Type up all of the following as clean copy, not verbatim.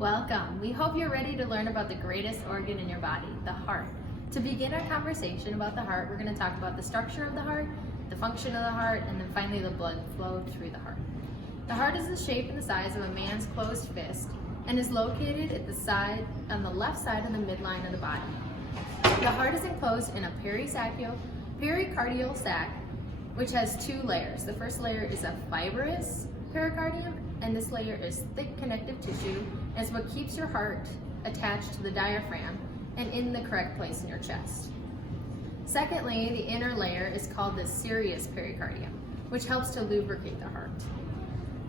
Welcome. We hope you're ready to learn about the greatest organ in your body, the heart. To begin our conversation about the heart, we're going to talk about the structure of the heart, the function of the heart, and then finally the blood flow through the heart. The heart is the shape and the size of a man's closed fist and is located at the side on the left side of the midline of the body. The heart is enclosed in a pericardial sac, which has two layers. The first layer is a fibrous pericardium, and this layer is thick connective tissue, and it's what keeps your heart attached to the diaphragm and in the correct place in your chest. Secondly, the inner layer is called the serous pericardium, which helps to lubricate the heart.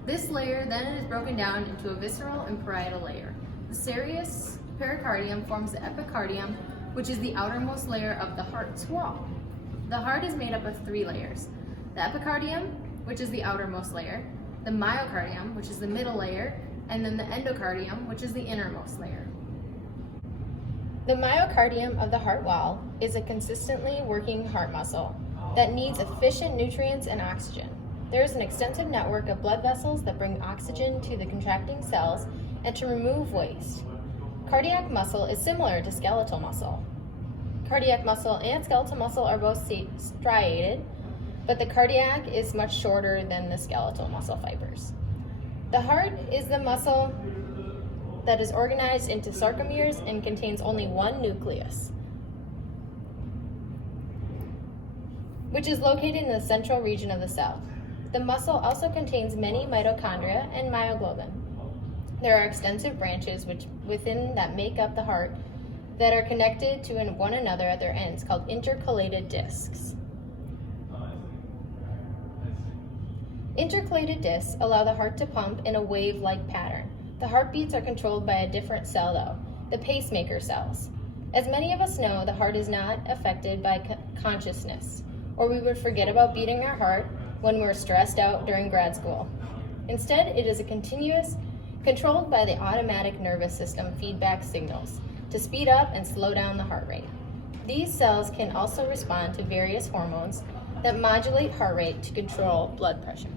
This layer then is broken down into a visceral and parietal layer. The serous pericardium forms the epicardium, which is the outermost layer of the heart's wall. The heart is made up of three layers: the epicardium, which is the outermost layer, the myocardium, which is the middle layer, and then the endocardium, which is the innermost layer. The myocardium of the heart wall is a consistently working heart muscle that needs efficient nutrients and oxygen. There is an extensive network of blood vessels that bring oxygen to the contracting cells and to remove waste. Cardiac muscle is similar to skeletal muscle. Cardiac muscle and skeletal muscle are both striated, but the cardiac is much shorter than the skeletal muscle fibers. The heart is the muscle that is organized into sarcomeres and contains only one nucleus, which is located in the central region of the cell. The muscle also contains many mitochondria and myoglobin. There are extensive branches within that make up the heart that are connected to one another at their ends, called intercalated discs. Intercalated discs allow the heart to pump in a wave-like pattern. The heartbeats are controlled by a different cell though, the pacemaker cells. As many of us know, the heart is not affected by consciousness, or we would forget about beating our heart when we're stressed out during grad school. Instead, it is a continuous, controlled by the automatic nervous system feedback signals to speed up and slow down the heart rate. These cells can also respond to various hormones that modulate heart rate to control blood pressure.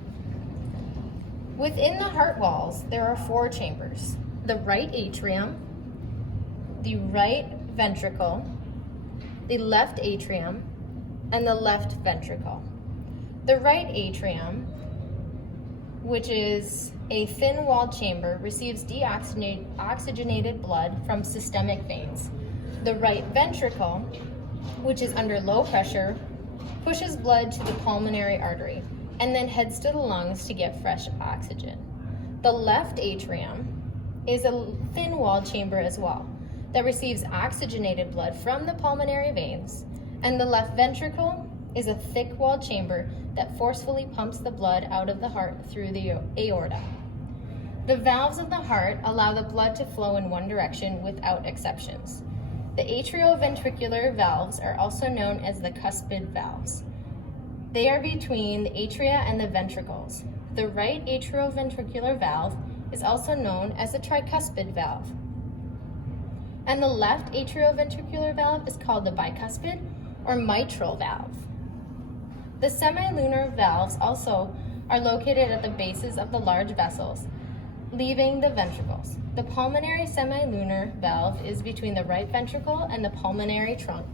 Within the heart walls, there are four chambers: the right atrium, the right ventricle, the left atrium, and the left ventricle. The right atrium, which is a thin-walled chamber, receives deoxygenated blood from systemic veins. The right ventricle, which is under low pressure, pushes blood to the pulmonary artery and then heads to the lungs to get fresh oxygen. The left atrium is a thin-walled chamber as well that receives oxygenated blood from the pulmonary veins, and the left ventricle is a thick-walled chamber that forcefully pumps the blood out of the heart through the aorta. The valves of the heart allow the blood to flow in one direction without exceptions. The atrioventricular valves are also known as the cuspid valves. They are between the atria and the ventricles. The right atrioventricular valve is also known as the tricuspid valve. And the left atrioventricular valve is called the bicuspid or mitral valve. The semilunar valves also are located at the bases of the large vessels, leaving the ventricles. The pulmonary semilunar valve is between the right ventricle and the pulmonary trunk.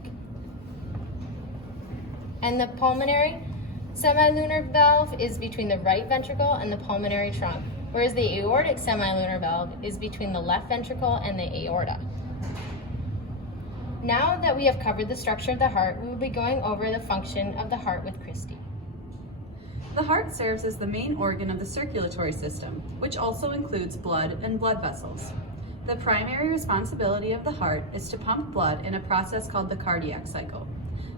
And the pulmonary semilunar valve is between the right ventricle and the pulmonary trunk, whereas the aortic semilunar valve is between the left ventricle and the aorta. Now that we have covered the structure of the heart, we will be going over the function of the heart with Christy. The heart serves as the main organ of the circulatory system, which also includes blood and blood vessels. The primary responsibility of the heart is to pump blood in a process called the cardiac cycle.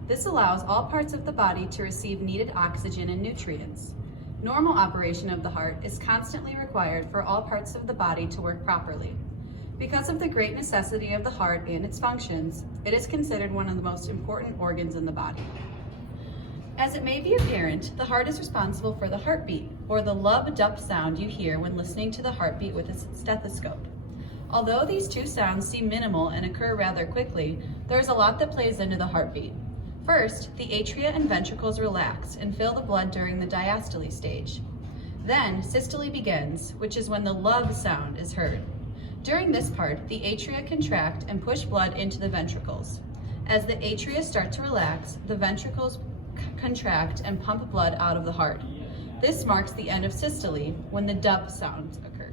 This allows all parts of the body to receive needed oxygen and nutrients. Normal operation of the heart is constantly required for all parts of the body to work properly. Because of the great necessity of the heart and its functions, it is considered one of the most important organs in the body. As it may be apparent, the heart is responsible for the heartbeat, or the lub-dub sound you hear when listening to the heartbeat with a stethoscope. Although these two sounds seem minimal and occur rather quickly, there is a lot that plays into the heartbeat. First, the atria and ventricles relax and fill the blood during the diastole stage. Then, systole begins, which is when the lub sound is heard. During this part, the atria contract and push blood into the ventricles. As the atria start to relax, the ventricles contract and pump blood out of the heart. This marks the end of systole, when the dub sounds occur.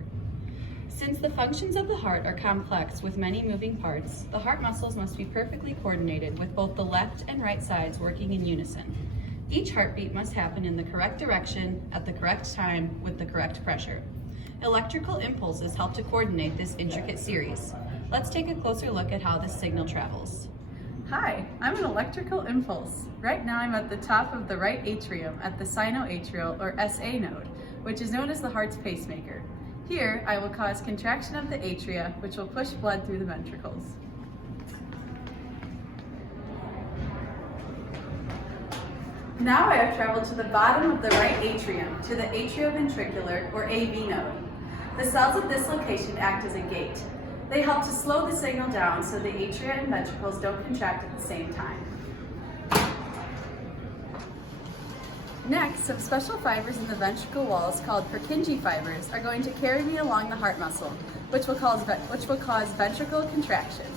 Since the functions of the heart are complex with many moving parts, the heart muscles must be perfectly coordinated with both the left and right sides working in unison. Each heartbeat must happen in the correct direction at the correct time with the correct pressure. Electrical impulses help to coordinate this intricate series. Let's take a closer look at how this signal travels. Hi, I'm an electrical impulse. Right now I'm at the top of the right atrium at the sinoatrial or SA node, which is known as the heart's pacemaker. Here, I will cause contraction of the atria, which will push blood through the ventricles. Now I have traveled to the bottom of the right atrium, to the atrioventricular or AV node. The cells at this location act as a gate. They help to slow the signal down so the atria and ventricles don't contract at the same time. Next, some special fibers in the ventricle walls called Purkinje fibers are going to carry me along the heart muscle, which will cause ventricle contraction.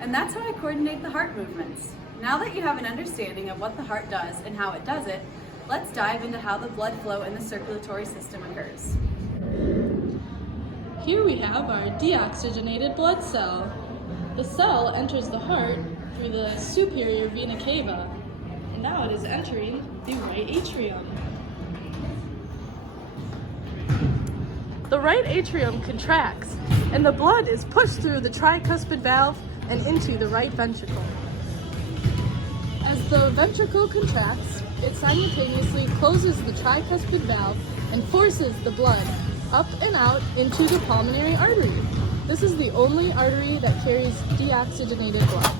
And that's how I coordinate the heart movements. Now that you have an understanding of what the heart does and how it does it, let's dive into how the blood flow in the circulatory system occurs. Here we have our deoxygenated blood cell. The cell enters the heart through the superior vena cava, and now it is entering the right atrium. The right atrium contracts, and the blood is pushed through the tricuspid valve and into the right ventricle. As the ventricle contracts, it simultaneously closes the tricuspid valve and forces the blood up and out into the pulmonary artery. This is the only artery that carries deoxygenated blood.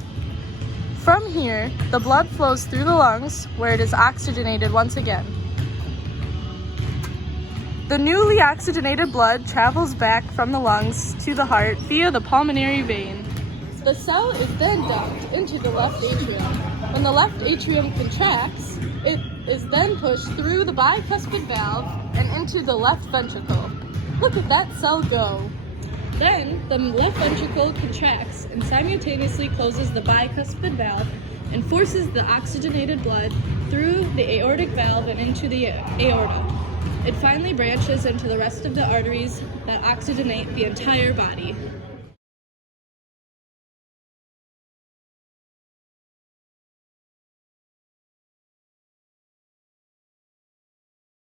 From here, the blood flows through the lungs, where it is oxygenated once again. The newly oxygenated blood travels back from the lungs to the heart via the pulmonary vein. The cell is then dumped into the left atrium. When the left atrium contracts, it is then pushed through the bicuspid valve and into the left ventricle. Look at that cell go. Then the left ventricle contracts and simultaneously closes the bicuspid valve and forces the oxygenated blood through the aortic valve and into the aorta. It finally branches into the rest of the arteries that oxygenate the entire body.